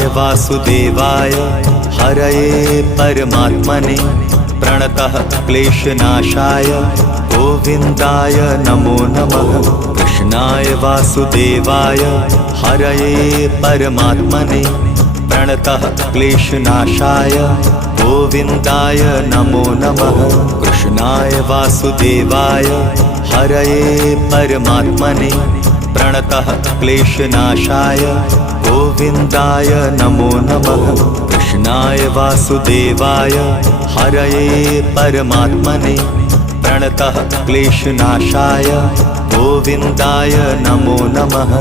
कृष्णाय वासुदेवाय हरये परमात्मने प्रणतः क्लेशनाशाय गोविन्दाय नमो नमः। कृष्णाय वासुदेवाय हरये परमात्मने प्रणतः क्लेशनाशाय गोविन्दाय नमो नमः। कृष्णाय वासुदेवाय हरये परमात्मने प्रणतः क्लेशनाशाय गोविन्दाय नमो नमः। कृष्णाय वासुदेवाय हरये परमात्मने प्रणतः क्लेशनाशाय गोविन्दाय नमो नमः।